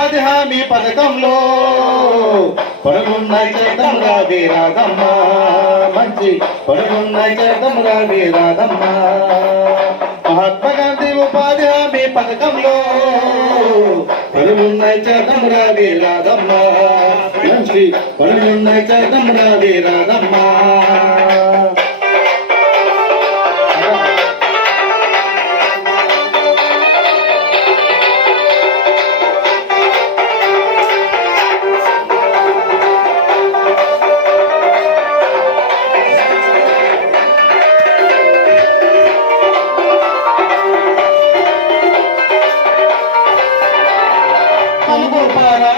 ఉపాధి హామీ పథకంలో పరుగున్నాయి చేద్దాం రావే రాధమ్మ, మంచి పరుగున్నాయి చేద్దాం రావే రాధమ్మ. మహాత్మా గాంధీ ఉపాధి హామీ పథకంలో పరుగున్నాయి చేద్దాం రావే రాధమ్మ, మంచి పరుగున్నాయి చేద్దాం రావే రాధమ్మ.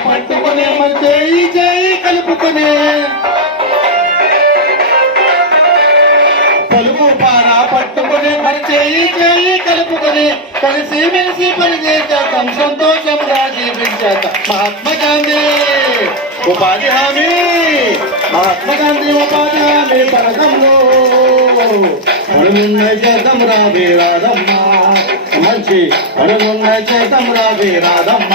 పట్టుకునే మన చేయి చేయి కలుపుకునే పలుకు పార పట్టుకునే మన చేయి చేయి కలుపుకునే కలిసి మెలిసి పనిచేద్దాం సంతోషంగా జీవించేద్దాం. మహాత్మా గాంధీ ఉపాధి హామీ, మహాత్మా గాంధీ ఉపాధి హామీ పథకంలో పరుగున్నాయి చేద్దాం రావే రాధమ్మ, మంచి పరుగున్నాయి చేద్దాం రావే రాధమ్మ.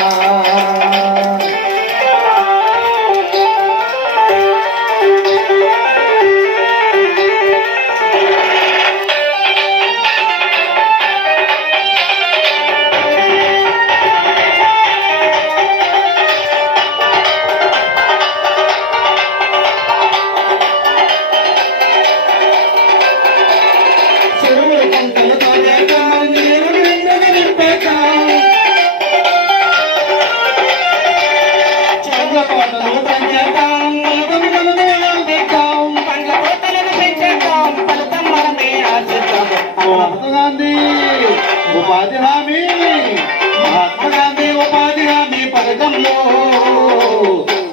మహాత్మా గాంధీ ఉపాధి హామీ, మహాత్మా గాంధీ ఉపాధి హామీ పథకంలో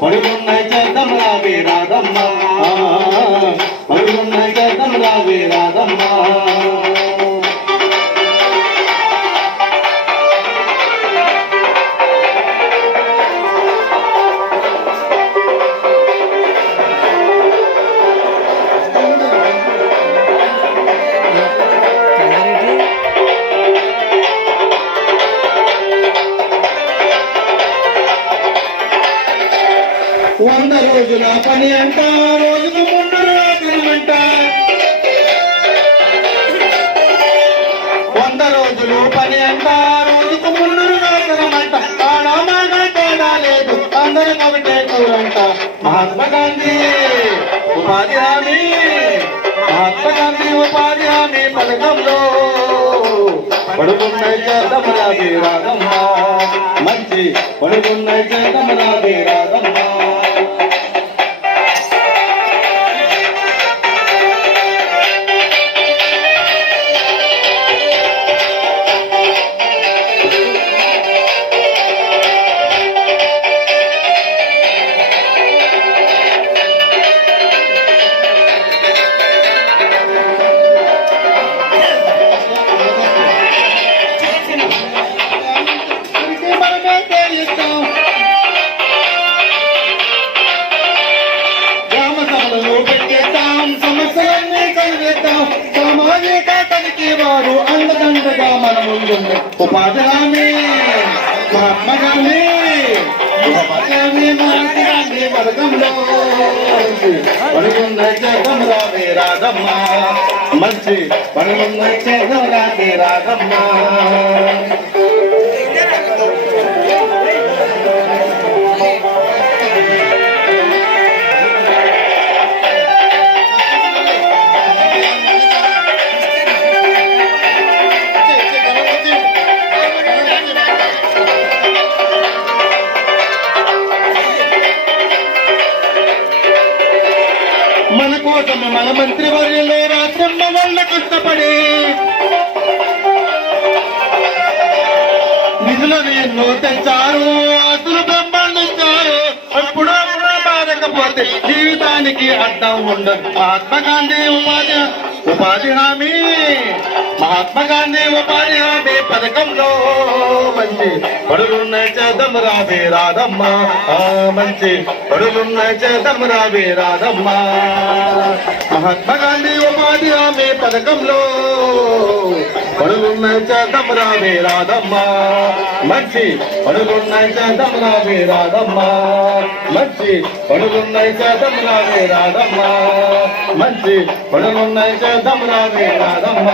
పరుగున్నాయి చేద్దాం రావే రాధమ్మ, పరుగున్నాయి చేద్దాం రావే రాధమ్మ. వంద రోజుల పని అంట, రోజుకు 3 రోజులంట. 100 రోజులు పని అంట, రోజుకు 3 రోజులమంట. ఆడమాగా తేడా లేదు, అందరికి ఒకటే కూరంట. మహాత్మా గాంధీ ఉపాధి హామీ, మహాత్మా గాంధీ ఉపాధి హామీ పథకంలో పడుకున్నాయి చేద్దాం రావే రాధమ్మ, మంచి పడుకున్నాయి చేద్దాం రావే రాధమ్మ. సామాజిక తనిఖీ వారు అండదండగా మన ముందుండే ఉపాధి హామీ, మహాత్మా గాంధీ ఉపాధి హామీ, మహాత్మా గాంధీ పథకంలో పరుగున్నాయి చేద్దాం రావే రాధమ్మ, మంచి పరుగున్నాయి చేద్దాం రావే రాధమ్మ. మన కోసం మన మంత్రి వర్యులు రాత్రమ్మ వల్ల కష్టపడి నిధులను ఎన్నో తెచ్చారు, ఆస్తులు పెంపొందించారు. అప్పుడు బాధకపోతే జీవితానికి అడ్డం ఉండదు. మహాత్మా గాంధీ ఉపాధి హామీ, మహాత్మా గాంధీ ఉపాధి హామీ పథకంలో మంచి పడులున్నాయి చేద్దాం రావే రాధమ్మ మంచి పడులున్నాయి చేద్దాం రావే రాధమ్మ మహాత్మా గాంధీ ఉపాధి హామీ పథకంలో పడులున్నాయి చేద్దాం రావే రాధమ్మ మంచి పడులున్నాయి చేద్దాం రావే రాధమ్మ మంచి పడులున్నాయి చేద్దాం రావే రాధమ్మ మంచి పడులున్నాయి చేద్దాం రావే రాధమ్మ